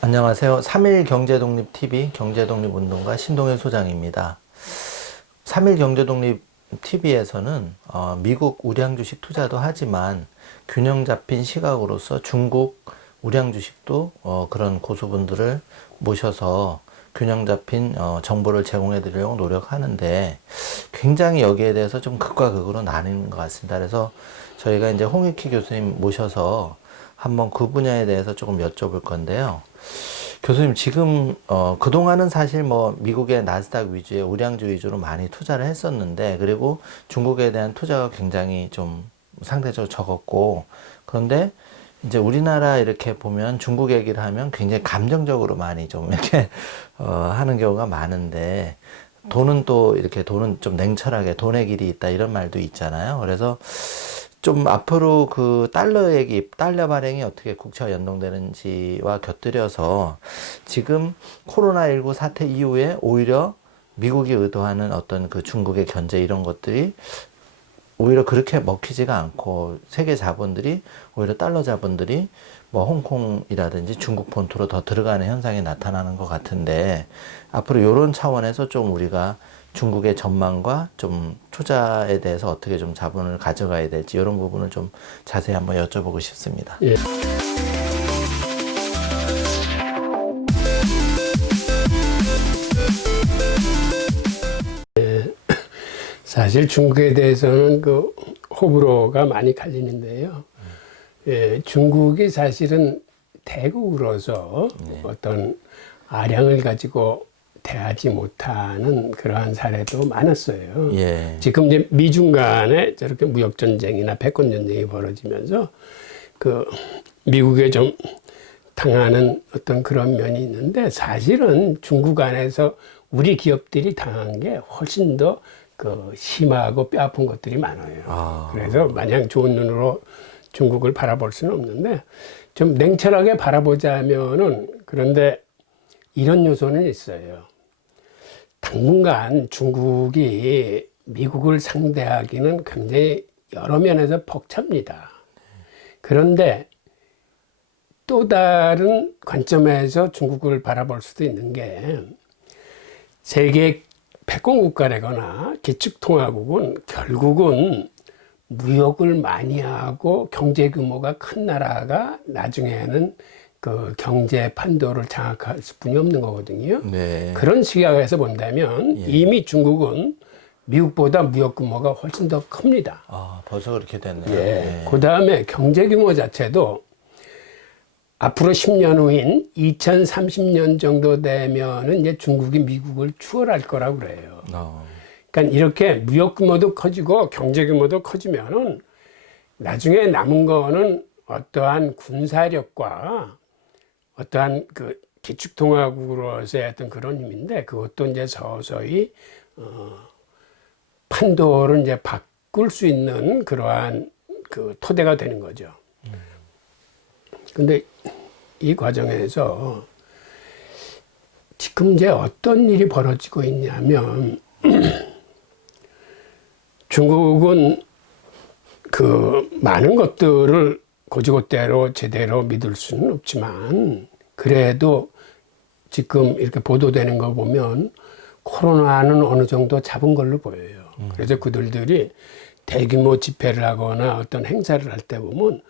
안녕하세요. 3일 경제독립 TV 경제독립운동가 신동현 소장입니다. 3일 경제독립 TV에서는 어, 미국 우량 주식 투자도 하지만 균형 잡힌 시각으로서 중국 우량 주식도 어, 그런 고수분들을 모셔서 균형 잡힌 어, 정보를 제공해 드리려고 노력하는데 굉장히 여기에 대해서 좀 극과 극으로 나뉘는 것 같습니다. 그래서 저희가 이제 홍익희 교수님 모셔서 한번 그 분야에 대해서 조금 여쭤볼 건데요. 교수님 지금 어 그동안은 사실 뭐 미국의 나스닥 위주의 우량주 위주로 많이 투자를 했었는데 그리고 중국에 대한 투자가 굉장히 좀 상대적으로 적었고 그런데 이제 우리나라 이렇게 보면 중국 얘기를 하면 굉장히 감정적으로 많이 좀 이렇게 어 하는 경우가 많은데 돈은 또 이렇게 돈은 좀 냉철하게 돈의 길이 있다 이런 말도 있잖아요. 그래서 좀 앞으로 그 달러 얘기, 달러 발행이 어떻게 국채와 연동되는지와 곁들여서 지금 코로나19 사태 이후에 오히려 미국이 의도하는 어떤 그 중국의 견제 이런 것들이 오히려 그렇게 먹히지가 않고 세계 자본들이 오히려 달러 자본들이 뭐 홍콩이라든지 중국 본토로 더 들어가는 현상이 나타나는 것 같은데 앞으로 이런 차원에서 좀 우리가 중국의 전망과 좀 투자에 대해서 어떻게 좀 자본을 가져가야 될지 이런 부분을 좀 자세히 한번 여쭤보고 싶습니다. 예. 예, 사실 중국에 대해서는 그 호불호가 많이 갈리는데요. 예, 중국이 사실은 대국으로서 어떤 아량을 가지고 대하지 못하는 그러한 사례도 많았어요. 예. 지금 이제 미중 간에 저렇게 무역 전쟁이나 패권 전쟁이 벌어지면서 그 미국에 좀 당하는 어떤 그런 면이 있는데 사실은 중국 안에서 우리 기업들이 당한 게 훨씬 더 그 심하고 뼈 아픈 것들이 많아요. 아. 그래서 마냥 좋은 눈으로 중국을 바라볼 수는 없는데 좀 냉철하게 바라보자면은 그런데 이런 요소는 있어요. 당분간 중국이 미국을 상대하기는 굉장히 여러 면에서 벅찹니다. 그런데 또 다른 관점에서 중국을 바라볼 수도 있는 게 세계 패권 국가라거나 기축통화국은 결국은 무역을 많이 하고 경제 규모가 큰 나라가 나중에는 그 경제 판도를 장악할 수뿐이 없는 거거든요. 네. 그런 시각에서 본다면 이미 중국은 미국보다 무역 규모가 훨씬 더 큽니다. 아, 벌써 그렇게 됐네요. 예. 그 다음에 경제 규모 자체도 앞으로 10년 후인 2030년 정도 되면은 이제 중국이 미국을 추월할 거라고 그래요. 어. 그러니까 이렇게 무역 규모도 커지고 경제 규모도 커지면은 나중에 남은 거는 어떠한 군사력과 어떠한 그 기축통화국으로서의 어떤 그런 힘인데 그것도 이제 서서히 어, 판도를 이제 바꿀 수 있는 그러한 그 토대가 되는 거죠. 근데 이 과정에서 지금 이제 어떤 일이 벌어지고 있냐면 중국은 그 많은 것들을 고지고대로 제대로 믿을 수는 없지만 그래도 지금 이렇게 보도되는 거 보면 코로나는 어느 정도 잡은 걸로 보여요. 그래서 그들들이 대규모 집회를 하거나 어떤 행사를 할 때 보면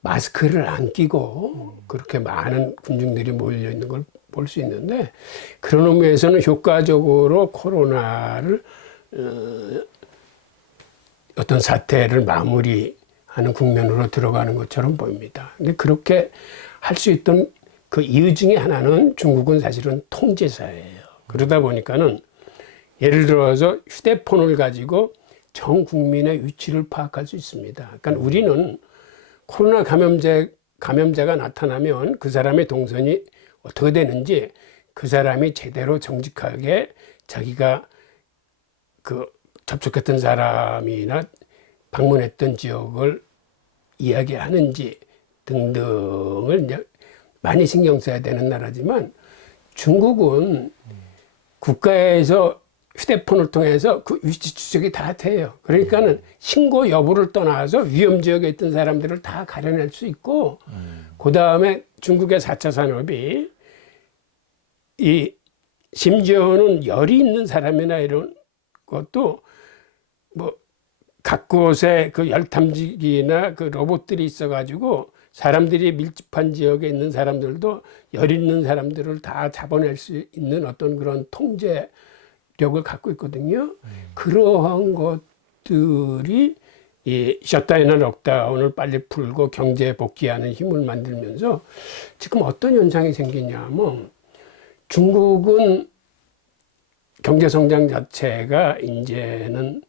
마스크를 안 끼고 그렇게 많은 군중들이 몰려 있는 걸 볼 수 있는데 그런 의미에서는 효과적으로 코로나를 어, 어떤 사태를 마무리 하는 국면으로 들어가는 것처럼 보입니다. 근데 그렇게 할 수 있던 그 이유 중에 하나는 중국은 사실은 통제사예요. 그러다 보니까는 예를 들어서 휴대폰을 가지고 전 국민의 위치를 파악할 수 있습니다. 그러니까 우리는 코로나 감염자, 감염자가 나타나면 그 사람의 동선이 어떻게 되는지 그 사람이 제대로 정직하게 자기가 그 접촉했던 사람이나 방문했던 지역을 이야기하는지 등등을 많이 신경 써야 되는 나라지만 중국은 국가에서 휴대폰을 통해서 그 위치 추적이 다 돼요. 그러니까는 신고 여부를 떠나서 위험 지역에 있던 사람들을 다 가려낼 수 있고, 그 다음에 중국의 4차 산업이 이 심지어는 열이 있는 사람이나 이런 것도 뭐 각 곳에 그 열탐지기나 그 로봇들이 있어가지고 사람들이 밀집한 지역에 있는 사람들도 열 있는 사람들을 다 잡아낼 수 있는 어떤 그런 통제력을 갖고 있거든요. 그러한 것들이 이 셧다운이나 록다운을 빨리 풀고 경제 복귀하는 힘을 만들면서 지금 어떤 현상이 생기냐면 중국은 경제 성장 자체가 이제는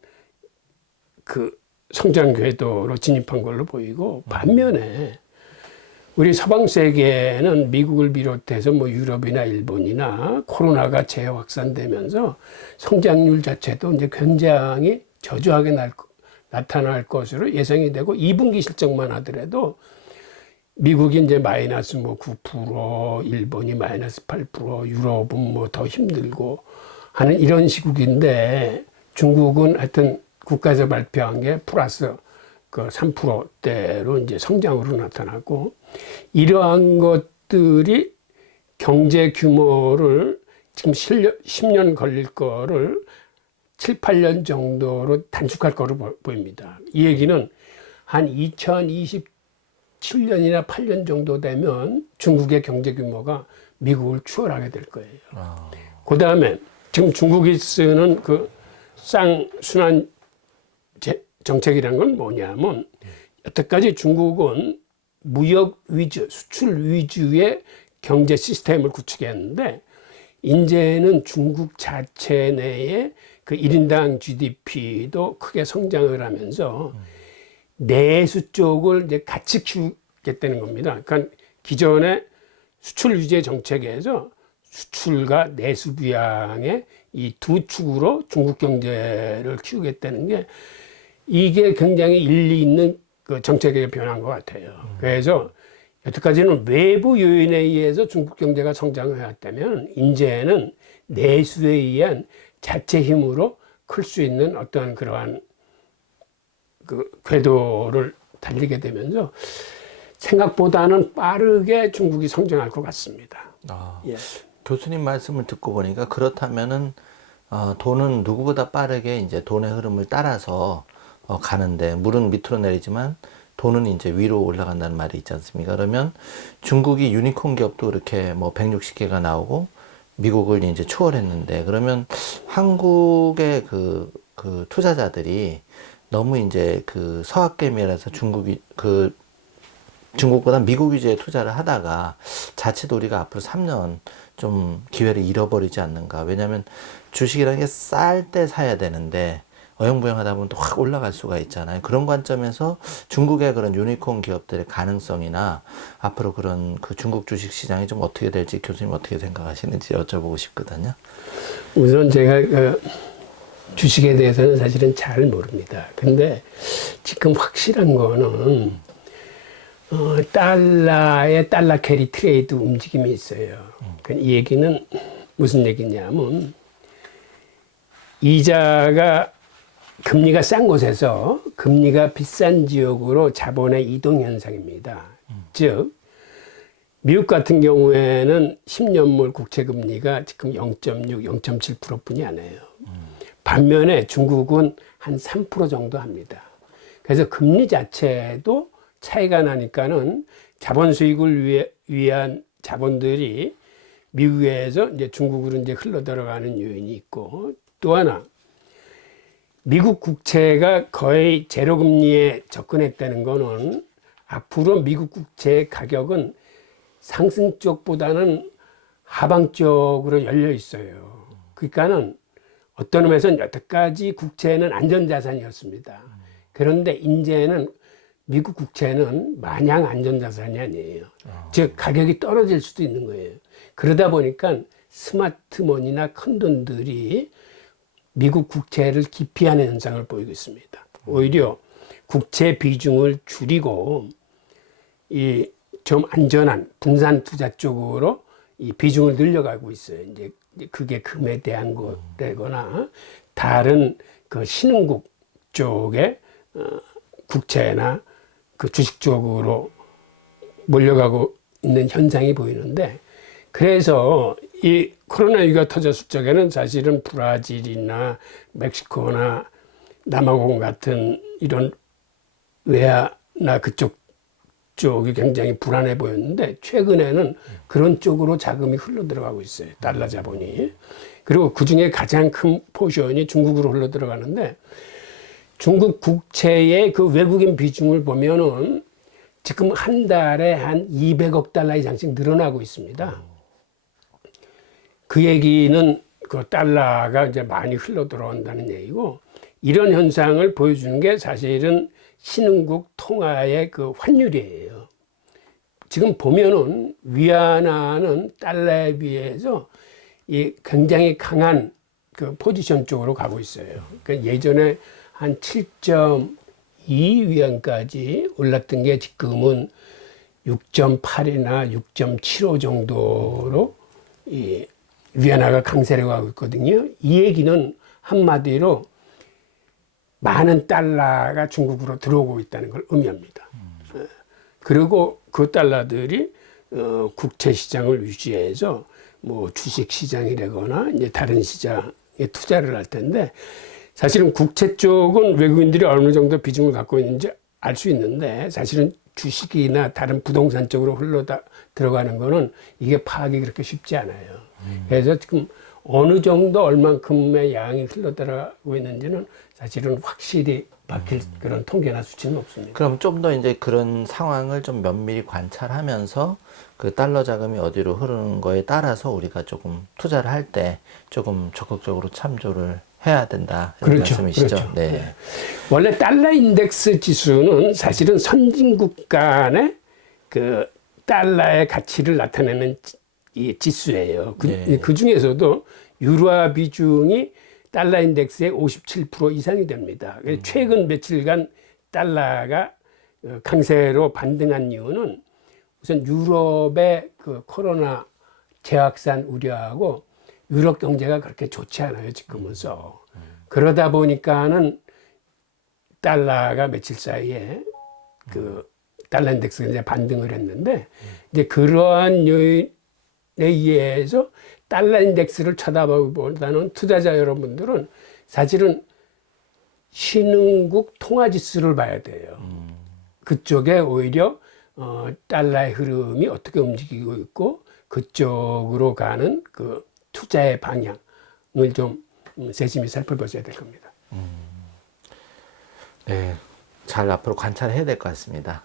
그 성장 궤도로 진입한 걸로 보이고 반면에 우리 서방 세계는 미국을 비롯해서 뭐 유럽이나 일본이나 코로나가 재확산되면서 성장률 자체도 이제 굉장히 저조하게 날, 나타날 것으로 예상이 되고 2분기 실적만 하더라도 미국이 이제 마이너스 뭐 9%, 일본이 마이너스 8%, 유럽은 뭐 더 힘들고 하는 이런 시국인데 중국은 하여튼 국가에서 발표한 게 플러스 그 3%대로 이제 성장으로 나타나고 이러한 것들이 경제 규모를 지금 10년 걸릴 거를 7, 8년 정도로 단축할 거로 보- 보입니다. 이 얘기는 한 2027년이나 8년 정도 되면 중국의 경제 규모가 미국을 추월하게 될 거예요. 아, 그 다음에 지금 중국이 쓰는 그 쌍순환 제- 정책이라는 건 뭐냐면 여태까지 중국은 무역 위주, 수출 위주의 경제 시스템을 구축했는데 이제는 중국 자체 내에 그 1인당 GDP도 크게 성장을 하면서 내수 쪽을 이제 같이 키우겠다는 겁니다. 그러니까 기존의 수출 위주의 정책에서 수출과 내수 부양의 이 두 축으로 중국 경제를 키우겠다는 게 이게 굉장히 일리 있는 그 정책의 변화인 것 같아요. 그래서 여태까지는 외부 요인에 의해서 중국 경제가 성장을 해왔다면 이제는 내수에 의한 자체 힘으로 클 수 있는 어떤 그러한 그 궤도를 달리게 되면서 생각보다는 빠르게 중국이 성장할 것 같습니다. 아. 예. 교수님 말씀을 듣고 보니까 그렇다면은 어, 돈은 누구보다 빠르게 이제 돈의 흐름을 따라서 어, 가는데 물은 밑으로 내리지만 돈은 이제 위로 올라간다는 말이 있지 않습니까? 그러면 중국이 유니콘 기업도 이렇게 뭐 160개가 나오고 미국을 이제 추월했는데 그러면 한국의 그, 그 투자자들이 너무 이제 그 서학개미라서 중국이 그 중국보다 미국 위주의 투자를 하다가 자칫 우리가 앞으로 3년 좀 기회를 잃어버리지 않는가. 왜냐하면 주식이라는 게 쌀 때 사야 되는데 어영부영하다 보면 또 확 올라갈 수가 있잖아요. 그런 관점에서 중국의 그런 유니콘 기업들의 가능성이나 앞으로 그런 그 중국 주식 시장이 좀 어떻게 될지 교수님 어떻게 생각하시는지 여쭤보고 싶거든요. 우선 제가 그 주식에 대해서는 사실은 잘 모릅니다. 근데 지금 확실한 거는 어, 달러의 달러 캐리 트레이드 움직임이 있어요. 그이 얘기는 무슨 얘기냐면 이자가 금리가 싼 곳에서 금리가 비싼 지역으로 자본의 이동 현상입니다. 즉 미국 같은 경우에는 10년물 국채 금리가 지금 0.6, 0.7% 뿐이 안 해요. 반면에 중국은 한 3% 정도 합니다. 그래서 금리 자체도 차이가 나니까는 자본 수익을 위해, 위한 자본들이 미국에서 이제 중국으로 이제 흘러 들어가는 요인이 있고 또 하나 미국 국채가 거의 제로 금리에 접근했다는 거는 앞으로 미국 국채 가격은 상승 쪽보다는 하방 쪽으로 열려 있어요. 그러니까는 어떤 의미에서는 여태까지 국채는 안전자산이었습니다. 그런데 이제는 미국 국채는 마냥 안전자산이 아니에요. 즉, 가격이 떨어질 수도 있는 거예요. 그러다 보니까 스마트머니나 큰 돈들이 미국 국채를 기피하는 현상을 보이고 있습니다. 오히려 국채 비중을 줄이고 이 좀 안전한 분산 투자 쪽으로 이 비중을 늘려가고 있어요. 이제 그게 금에 대한 거라거나 다른 그 신흥국 쪽에 어, 국채나 그 주식 쪽으로 몰려가고 있는 현상이 보이는데 그래서 이 코로나19가 터졌을 적에는 사실은 브라질이나 멕시코나 남아공 같은 이런 외화나 그쪽 쪽이 굉장히 불안해 보였는데 최근에는 그런 쪽으로 자금이 흘러 들어가고 있어요. 달러 자본이. 그리고 그 중에 가장 큰 포션이 중국으로 흘러 들어가는데 중국 국채의 그 외국인 비중을 보면은 지금 한 달에 한 200억 달러 이상씩 늘어나고 있습니다. 그 얘기는 그 달러가 이제 많이 흘러 들어온다는 얘기고 이런 현상을 보여주는 게 사실은 신흥국 통화의 그 환율이에요. 지금 보면은 위안화는 달러에 비해서 이 굉장히 강한 그 포지션 쪽으로 가고 있어요. 그러니까 예전에 한 7.2 위안까지 올랐던 게 지금은 6.8이나 6.75 정도로 이 위안화가 강세를 가고 있거든요. 이 얘기는 한마디로 많은 달러가 중국으로 들어오고 있다는 걸 의미합니다. 예. 그리고 그 달러들이 어, 국채 시장을 유지해서 뭐 주식 시장이라거나 이제 다른 시장에 투자를 할 텐데 사실은 국채 쪽은 외국인들이 어느 정도 비중을 갖고 있는지 알 수 있는데 사실은 주식이나 다른 부동산 쪽으로 흘러 들어가는 거는 이게 파악이 그렇게 쉽지 않아요. 그래서 지금 어느 정도 얼만큼의 양이 흘러 들어가고 있는지는 사실은 확실히 밝힐 그런 통계나 수치는 없습니다. 그럼 좀 더 이제 그런 상황을 좀 면밀히 관찰하면서 그 달러 자금이 어디로 흐르는 거에 따라서 우리가 조금 투자를 할 때 조금 적극적으로 참조를 해야 된다. 그렇죠, 말씀이시죠? 그렇죠. 네. 원래 달러 인덱스 지수는 사실은 선진국 간의 그 달러의 가치를 나타내는 지- 이 지수예요. 그, 네. 그 중에서도 유로화 비중이 달러 인덱스의 57% 이상이 됩니다. 그래서 최근 며칠간 달러가 어, 강세로 반등한 이유는 우선 유럽의 그 코로나 재확산 우려하고 유럽 경제가 그렇게 좋지 않아요 지금은 써. 그러다 보니까는 달러가 며칠 사이에 그 달러 인덱스가 이제 반등을 했는데 이제 그러한 요인 에 의해서 달러 인덱스를 쳐다보기보다는 투자자 여러분들은 사실은 신흥국 통화 지수를 봐야 돼요. 그쪽에 오히려 어, 달러의 흐름이 어떻게 움직이고 있고 그쪽으로 가는 그 투자의 방향을 좀 음, 세심히 살펴보셔야 될 겁니다. 네. 잘 앞으로 관찰해야 될 것 같습니다.